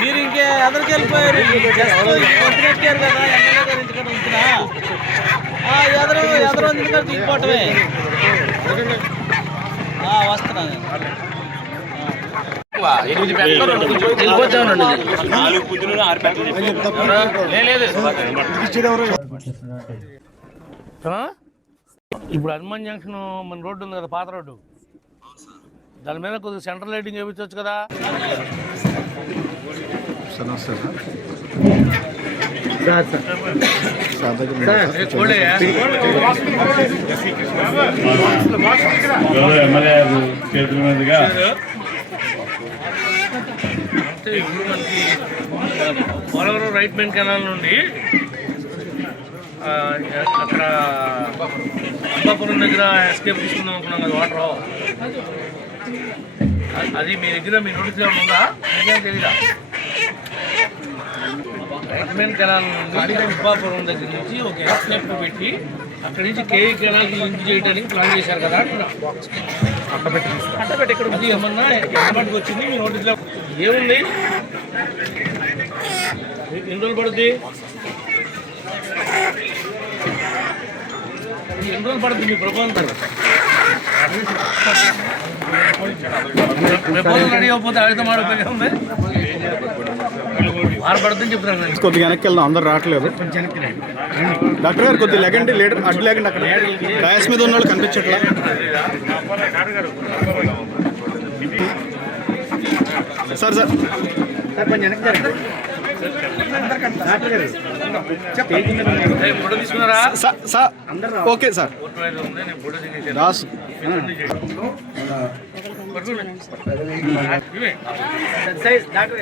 మీరు ఇంకే ఎదరికి వెళ్ళిపోయారు. పంపినట్టారు కదా ఎమ్మెల్యే గారు ఇంటికన్నా ఉంటున్నా ఎదరో ఎందుకంటే దిగిపోవటమే. వస్తున్నాను ఇప్పుడు హనుమాన్ జంక్షన్ మన రోడ్డు ఉంది కదా, పాత రోడ్డు, దాని మీద కొద్దిగా సెంట్రల్ లైటింగ్ వేయించవచ్చు కదా. ఇప్పుడు మనకి పోలవరం రైట్ మెయిన్ కెనాల్ నుండి అక్కడ అంబాపురం దగ్గర ఎస్కేప్ తీసుకుందాం అనుకున్నాం కదా వాటర్, అది మీ దగ్గర మీ నోటీస్లో ఉందా? మీకేం తెలీదా? రైట్ మెయిన్ కెనాల్ నుండి అంబాపురం దగ్గర నుంచి ఒక ఎస్కేప్ పెట్టి అక్కడి నుంచి కేఈ కెనాల్కి లింక్ చేయడానికి ప్లాన్ చేశారు కదా. అట్టపెట్టి ఇక్కడ ఉంది, ఏమన్నా ఎక్కడికి వచ్చింది మీ నోటీస్లో ఏముంది? ఎన్ని రోజులు పడుతుంది? ఎన్ని రోజులు పడుతుంది మీ ప్రపోజల్? ప్రపోజల్ రెడీ అవ్వకపోతే ఆడితో మాడిపోయి ఉంది. వారు పడుతుందని చెప్తున్నారు. కొద్దిగా వెనక్కి వెళ్దాం, అందరు రావట్లేదు. డాక్టర్ గారు కొద్దిగా లెగండి, లీడర్ అడ్డు లేకండి. అక్కడ డయాస్ మీద ఉన్న వాళ్ళు కనిపించట్లా. సార్ సార్ తీసుకున్నారా? Okay sir. డాక్టర్